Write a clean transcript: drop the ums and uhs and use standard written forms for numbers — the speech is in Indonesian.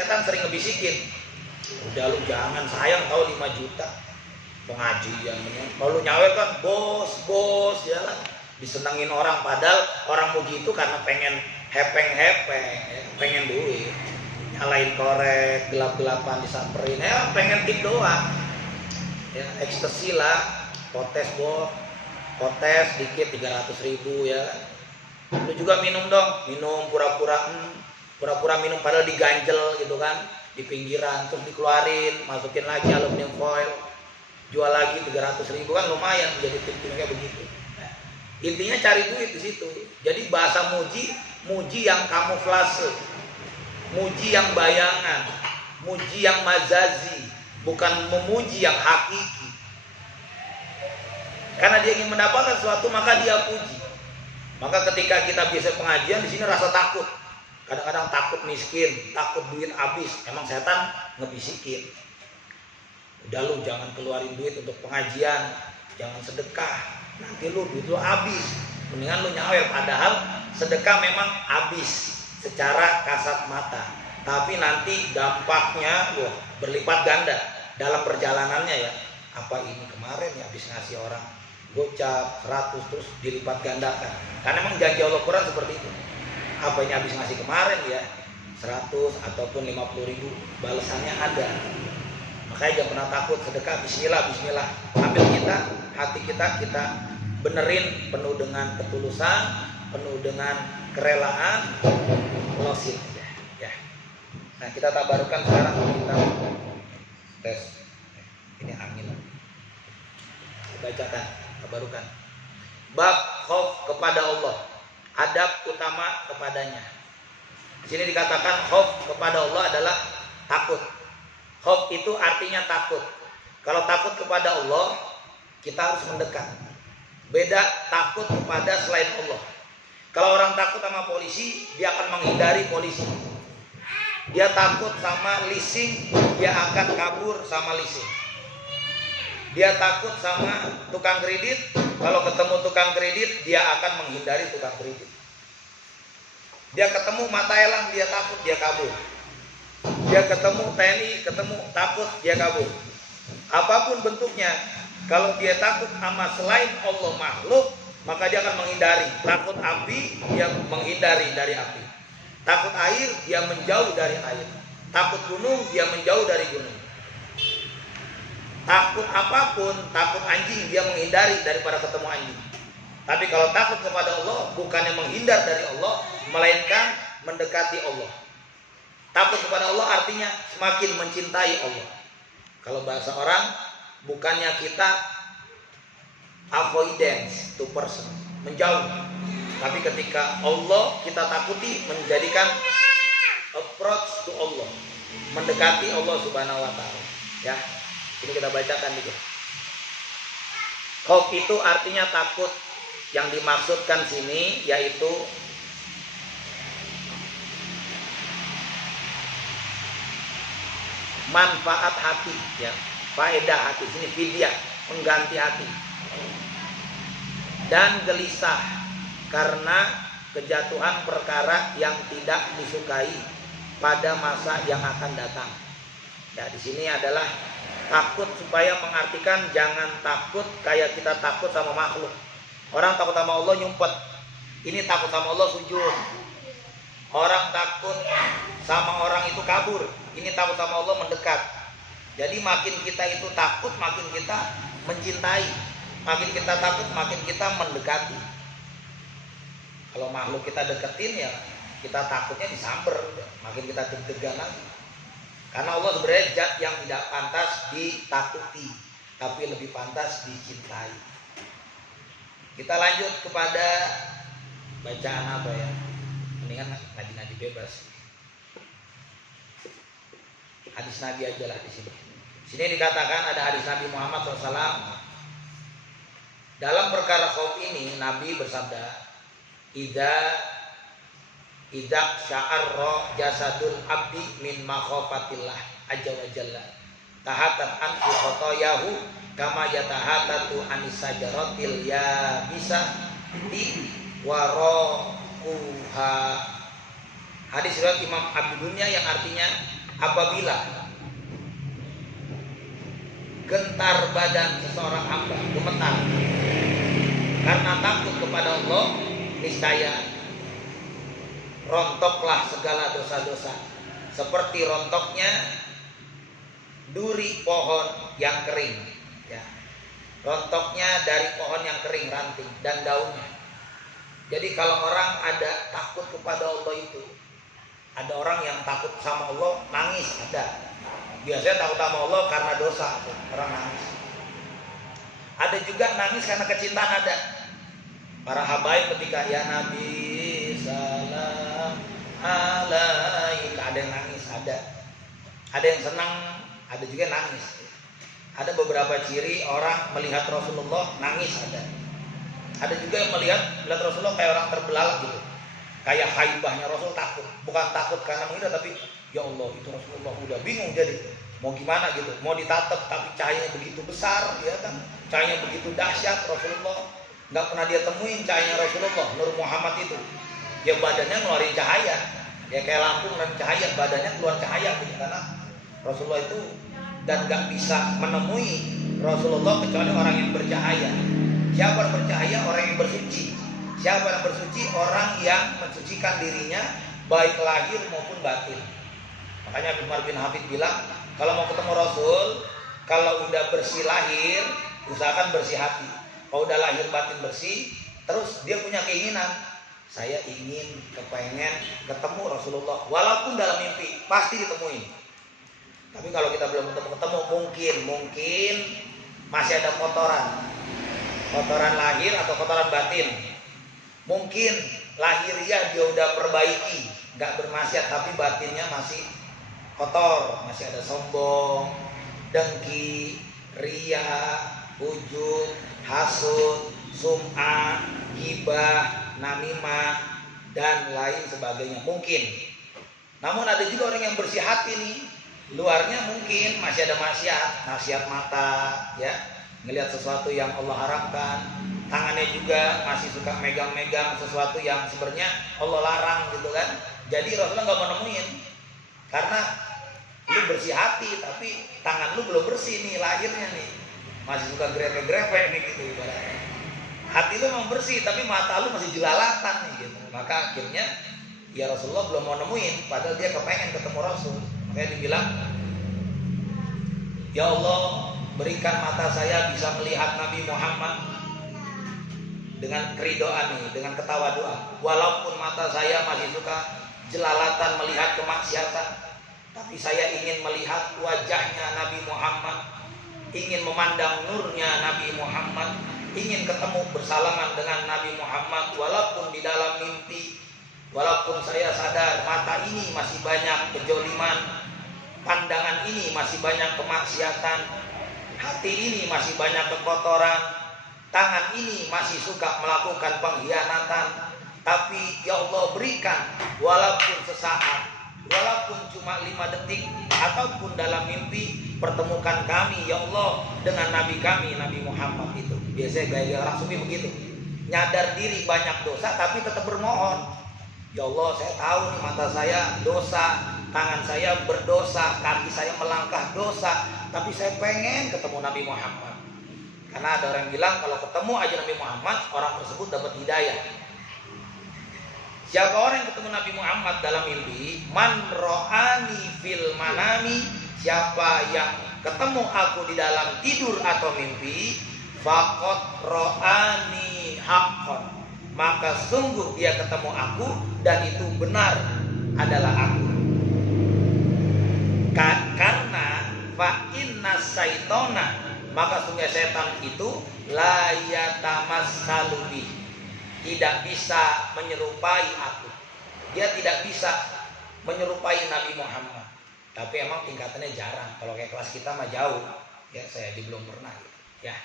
setan sering ngebisikin, udah lu jangan, sayang tahu 5 juta pengajian. Kalau lu nyawer kan bos ya lah, disenengin orang, padahal orang muji itu karena pengen hepeng-hepeng, ya, pengen duit, nyalain korek, gelap-gelapan disamperin, ya pengen tip doang, ya ekstasi lah, potes dikit 300.000 ya. Lu juga minum dong, minum pura-pura minum padahal diganjel gitu kan, di pinggiran, terus dikeluarin, masukin lagi aluminium foil, jual lagi 300.000 kan lumayan, jadi tip-tip kayak begitu. Nah, intinya cari duit di situ. Jadi bahasa muji yang kamuflase, muji yang bayangan, muji yang majazi, bukan memuji yang hakiki. Karena dia ingin mendapatkan sesuatu maka dia puji. Maka ketika kita biasa pengajian di sini rasa takut. Kadang-kadang takut miskin, takut duit habis. Emang setan ngebisikin. Udah lu jangan keluarin duit untuk pengajian, jangan sedekah. Nanti duit lu habis. Mendingan lu nyawer, padahal sedekah memang habis secara kasat mata. Tapi nanti dampaknya berlipat ganda dalam perjalanannya ya. Apa ini kemarin ya habis ngasih orang gocap 100 terus dilipat gandakan. Karena memang janji Allah Quran seperti itu. Apa ini habis ngasih kemarin ya 100 ataupun 50.000 balasannya ada. Makanya jangan pernah takut sedekah, bismillah. Ambil hati kita benerin penuh dengan ketulusan, penuh dengan kerelaan, losin aja ya. Nah, kita tabarkan sekarang, kita tes. Ini angin. Bacakan, tabarukan. Bab khauf kepada Allah, adab utama kepadanya. Di sini dikatakan khauf kepada Allah adalah takut. Khauf itu artinya takut. Kalau takut kepada Allah, kita harus mendekat. Beda takut kepada selain Allah. Kalau orang takut sama polisi, dia akan menghindari polisi. Dia takut sama leasing, dia akan kabur sama leasing. Dia takut sama tukang kredit, kalau ketemu tukang kredit, dia akan menghindari tukang kredit. Dia ketemu mata elang, dia takut, dia kabur. Dia ketemu TNI, takut, dia kabur. Apapun bentuknya, kalau dia takut sama selain Allah makhluk, maka dia akan menghindari. Takut api, dia menghindari dari api. Takut air, dia menjauh dari air. Takut gunung, dia menjauh dari gunung. Takut apapun, takut anjing, dia menghindari daripada ketemu anjing. Tapi kalau takut kepada Allah, bukannya menghindar dari Allah, melainkan mendekati Allah. Takut kepada Allah artinya semakin mencintai Allah. Kalau bahasa orang, bukannya kita avoidance to person, menjauh. Tapi ketika Allah kita takuti, menjadikan approach to Allah, mendekati Allah Subhanahu wa ta'ala. Ya, ini kita bacakan dikit. Khauf itu artinya takut. Yang dimaksudkan sini yaitu manfaat hati, ya, faedah hati. Sini fidyah, mengganti hati. Dan gelisah karena kejatuhan perkara yang tidak disukai pada masa yang akan datang. Ya, di sini adalah takut supaya mengartikan jangan takut kayak kita takut sama makhluk. Orang takut sama Allah nyumpet. Ini takut sama Allah sujud. Orang takut sama orang itu kabur. Ini takut sama Allah mendekat. Jadi makin kita itu takut, makin kita mencintai. Makin kita takut, makin kita mendekati. Kalau makhluk kita deketin ya kita takutnya disamber, makin kita deg-degan lagi. Karena Allah sebenarnya zat yang tidak pantas ditakuti, tapi lebih pantas dicintai. Kita lanjut kepada bacaan apa ya? Mendingan ngaji-ngaji bebas. Hadis Nabi aja lah di sini. Sini dikatakan ada hadis Nabi Muhammad SAW. Dalam perkara khauf ini Nabi bersabda, Idza sya'arra jasadul abdi min makhafatillah azza wa jalla tahatan an khotoyahu kama yatahatatu anis sajaratil yabisa di warokuha. Hadis riwayat Imam Abi Dunya yang artinya apabila gentar badan seseorang hamba gemetar karena takut kepada Allah, niscaya rontoklah segala dosa-dosa seperti rontoknya duri pohon yang kering, ya. Rontoknya dari pohon yang kering, ranting dan daunnya. Jadi kalau orang ada takut kepada Allah itu, ada orang yang takut sama Allah nangis, ada. Biasanya takut sama Allah karena dosa, orang nangis. Ada juga nangis karena kecintaan, ada. Para habaib ketika ya Nabi salam alaika, ada yang nangis, ada. Ada yang senang, ada juga yang nangis. Ada beberapa ciri orang melihat Rasulullah nangis, ada. Ada juga yang melihat Rasulullah kayak orang terbelalak gitu. Kayak haibahnya Rasul, takut. Bukan takut karena mengira, tapi ya Allah itu Rasulullah udah bingung jadi mau gimana gitu. Mau ditatap tapi cahayanya begitu besar, ya kan? Cahayanya begitu dahsyat. Rasulullah nggak pernah dia temuin cahayanya Rasulullah, Nur Muhammad itu. Ya badannya ngeluarin cahaya. Ya kayak lampu ngeluarin cahaya, badannya keluar cahaya gitu. Karena Rasulullah itu, dan gak bisa menemui Rasulullah kecuali orang yang bercahaya. Siapa yang bercahaya? Orang yang bersuci. Siapa yang bersuci? Orang yang mensucikan dirinya baik lahir maupun batin. Makanya Umar bin Hafid bilang, kalau mau ketemu Rasul, kalau udah bersih lahir, usahakan bersih hati. Kalau udah lahir batin bersih, terus dia punya keinginan, saya ingin kepengen ketemu Rasulullah, walaupun dalam mimpi pasti ditemuin. Tapi kalau kita belum ketemu, mungkin masih ada kotoran lahir atau kotoran batin. Mungkin lahiriah dia udah perbaiki, nggak bermaksiat, tapi batinnya masih kotor, masih ada sombong, dengki, ria, ujub, hasud, sum'ah, ghibah, namimah, dan lain sebagainya. Mungkin. Namun ada juga orang yang bersih hati nih. Luarnya mungkin masih ada maksiat mata, ya, ngelihat sesuatu yang Allah haramkan. Tangannya juga masih suka megang-megang sesuatu yang sebenarnya Allah larang gitu kan. Jadi Rasulullah nggak mau nemuin, karena lu bersih hati tapi tangan lu belum bersih nih, lahirnya nih masih suka grepe-grepe nih gitu ibaratnya. Hati lu memang bersih tapi mata lu masih jelalatan nih gitu. Maka akhirnya ya Rasulullah belum mau nemuin, padahal dia kepengen ketemu Rasul. Makanya dibilang, ya Allah berikan mata saya bisa melihat Nabi Muhammad dengan keridoan nih, dengan ketawaduan. Walaupun mata saya masih suka jelalatan melihat kemaksiatan, tapi saya ingin melihat wajahnya Nabi Muhammad, ingin memandang nurnya Nabi Muhammad, ingin ketemu bersalaman dengan Nabi Muhammad walaupun di dalam mimpi. Walaupun saya sadar mata ini masih banyak kejoliman, pandangan ini masih banyak kemaksiatan, hati ini masih banyak kekotoran, tangan ini masih suka melakukan pengkhianatan, tapi ya Allah berikan walaupun sesaat, walaupun cuma 5 detik, ataupun dalam mimpi, pertemukan kami ya Allah dengan Nabi kami, Nabi Muhammad itu. Biasanya gaya orang sufi begitu, nyadar diri banyak dosa tapi tetap bermohon. Ya Allah, saya tahu nih mata saya dosa, tangan saya berdosa, kaki saya melangkah dosa, tapi saya pengen ketemu Nabi Muhammad. Karena ada orang yang bilang kalau ketemu aja Nabi Muhammad, orang tersebut dapat hidayah. Siapa orang yang ketemu Nabi Muhammad dalam mimpi? Man ro'ani fil manami, siapa yang ketemu aku di dalam tidur atau mimpi, faqad ro'ani haqqan, maka sungguh dia ketemu aku dan itu benar adalah aku. Karena fa inna syaitona, maka sungguh setan itu la yatamassalu bi, tidak bisa menyerupai aku. Dia tidak bisa menyerupai Nabi Muhammad. Tapi emang tingkatannya jarang. Kalau kayak kelas kita mah jauh. Ya, saya belum pernah gitu. Ya.